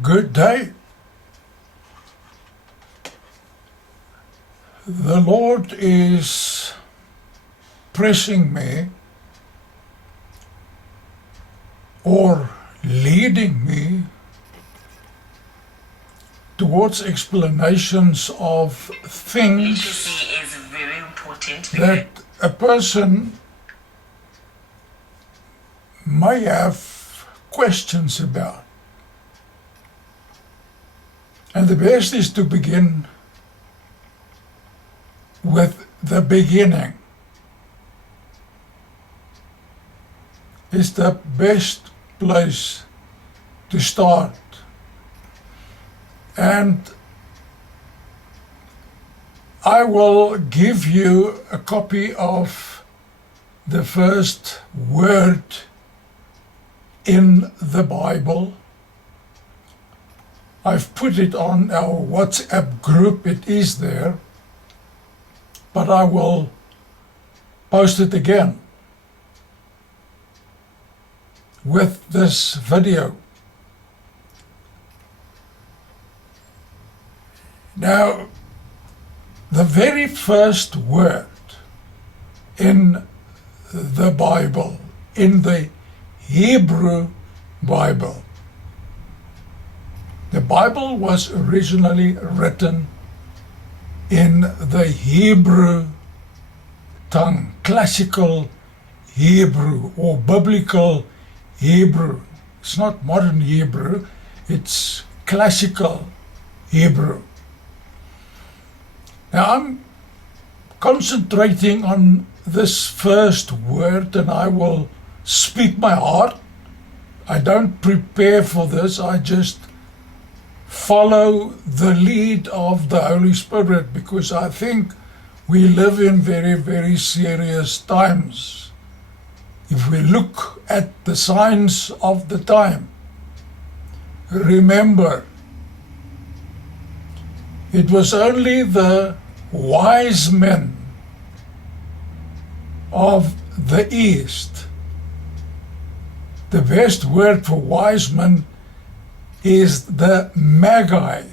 Good day. The Lord is pressing me or leading me towards explanations of things Literacy is very important that a person may have questions about. And the best is to begin with the beginning. It's the best place to start. And I will give you a copy of the first word in the Bible. I've put it on our WhatsApp group, it is there, but I will post it again with this video. Now, the very first word in the Bible, in the Hebrew Bible, the Bible was originally written in the Hebrew tongue, classical Hebrew or biblical Hebrew. It's not modern Hebrew, it's classical Hebrew. Now I'm concentrating on this first word and I will speak my heart. I don't prepare for this, I just follow the lead of the Holy Spirit, because I think we live in very, very serious times. If we look at the signs of the time, remember, it was only the wise men of the East. The best word for wise men is the Magi,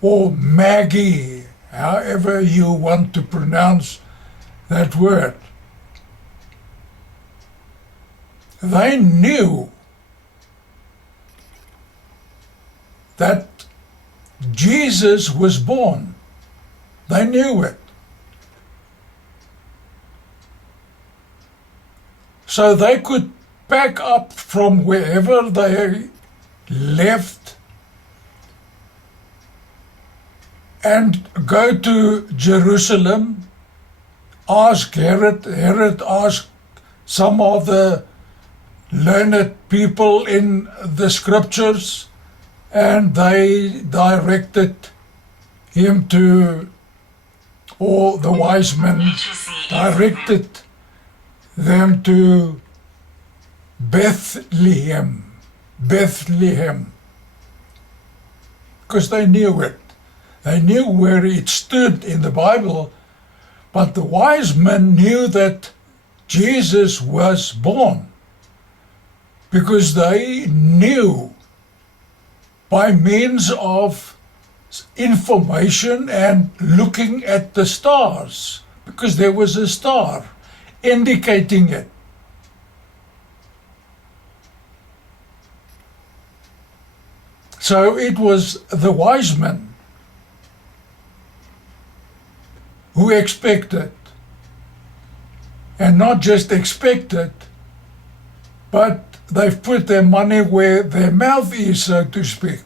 or Magi, however you want to pronounce that word. They knew that Jesus was born. They knew it. So they could pack up from wherever they left and go to Jerusalem, ask Herod asked some of the learned people in the scriptures, and they directed him to, or the wise men directed them to Bethlehem, because they knew it. They knew where it stood in the Bible, but the wise men knew that Jesus was born, because they knew by means of information and looking at the stars, because there was a star indicating it. So it was the wise men who expected, and not just expected, but they've put their money where their mouth is, so to speak.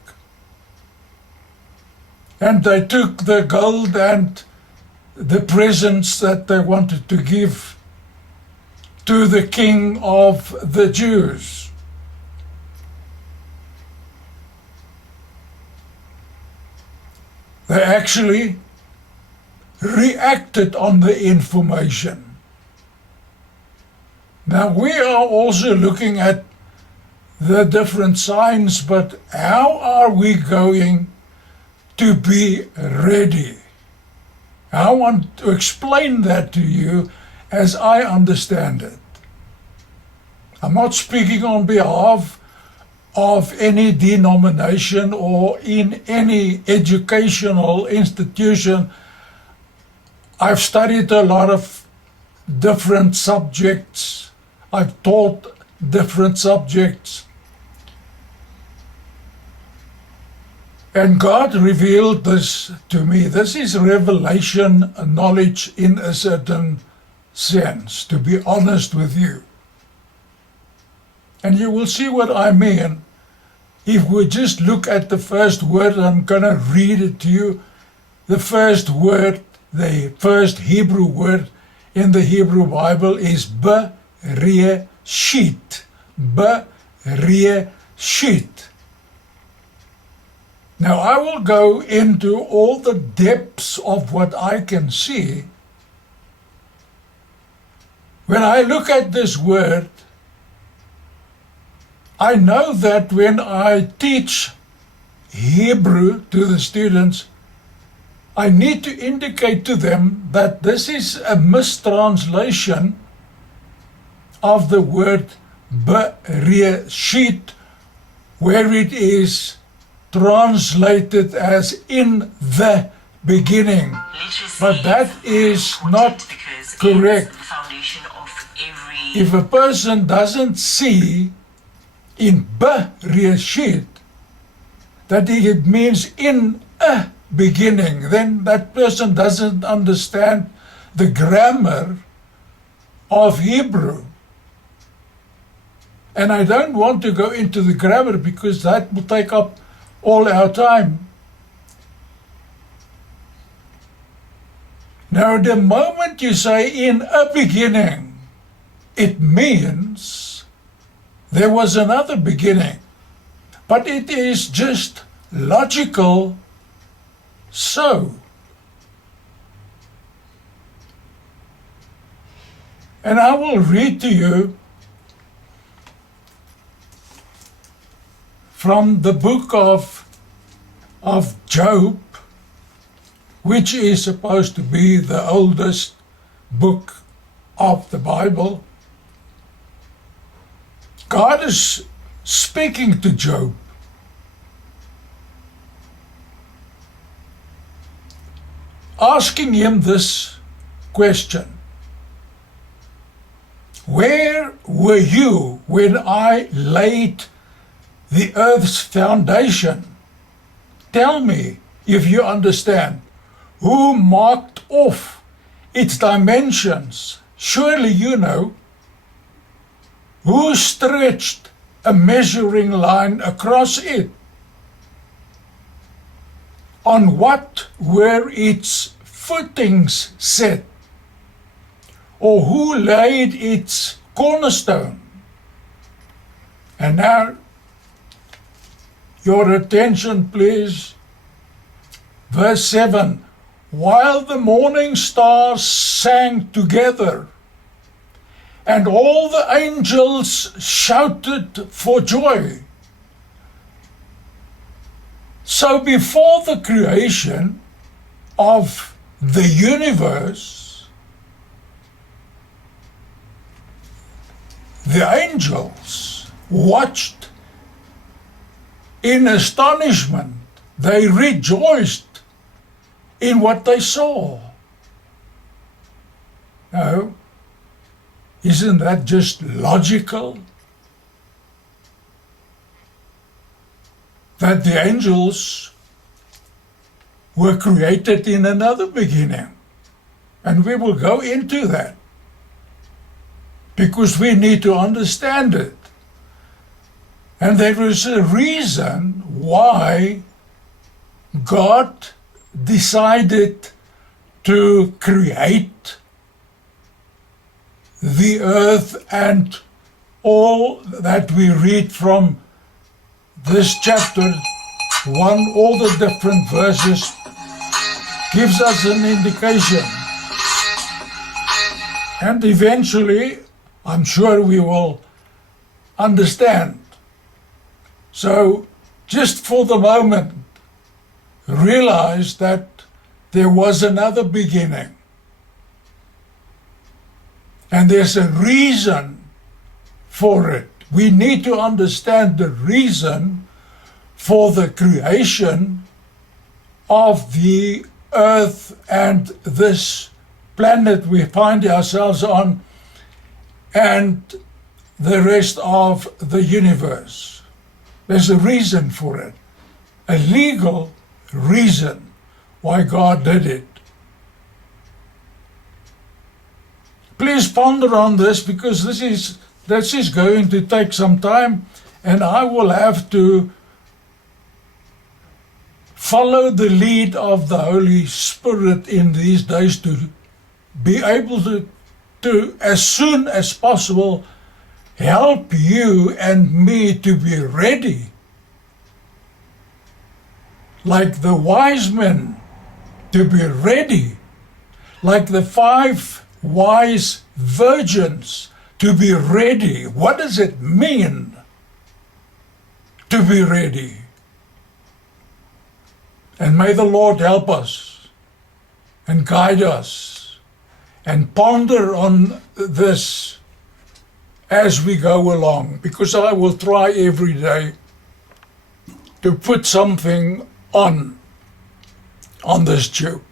And they took the gold and the presents that they wanted to give to the King of the Jews. They actually reacted on the information. Now we are also looking at the different signs, but how are we going to be ready? I want to explain that to you as I understand it. I'm not speaking on behalf of any denomination or in any educational institution. I've studied a lot of different subjects. I've taught different subjects. And God revealed this to me. This is revelation knowledge in a certain sense, to be honest with you. And you will see what I mean if we just look at the first word. I'm going to read it to you. The first word, the first Hebrew word in the Hebrew Bible is Bereshit. Bereshit. Now I will go into all the depths of what I can see. When I look at this word, I know that when I teach Hebrew to the students, I need to indicate to them that this is a mistranslation of the word Bereshit, where it is translated as in the beginning. But that is not correct. If a person doesn't see in Bereshit that it means in a beginning, then that person doesn't understand the grammar of Hebrew. And I don't want to go into the grammar because that will take up all our time. Now, the moment you say in a beginning, it means there was another beginning. But it is just logical so. And I will read to you from the book of Job, which is supposed to be the oldest book of the Bible. God is speaking to Job. Asking him this question: where were you when I laid the earth's foundation? Tell me if you understand. Who marked off its dimensions? Surely you know. Who stretched a measuring line across it? On what were its footings set? Or who laid its cornerstone? And now, your attention please. Verse 7, while the morning stars sang together, and all the angels shouted for joy. So before the creation of the universe, the angels watched in astonishment. They rejoiced in what they saw. Now, isn't that just logical? That the angels were created in another beginning. And we will go into that, because we need to understand it. And there is a reason why God decided to create the earth, and all that we read from this chapter 1, all the different verses, gives us an indication. And eventually, I'm sure we will understand. So, just for the moment, realize that there was another beginning. And there's a reason for it. we need to understand the reason for the creation of the earth and this planet we find ourselves on and the rest of the universe. There's a reason for it, a legal reason why God did it. Please ponder on this, because this is going to take some time, and I will have to follow the lead of the Holy Spirit in these days to be able to as soon as possible help you and me to be ready, like the wise men, to be ready, like the 5 wise virgins, to be ready. What does it mean to be ready? And may the Lord help us and guide us and ponder on this as we go along, because I will try every day to put something on this tube.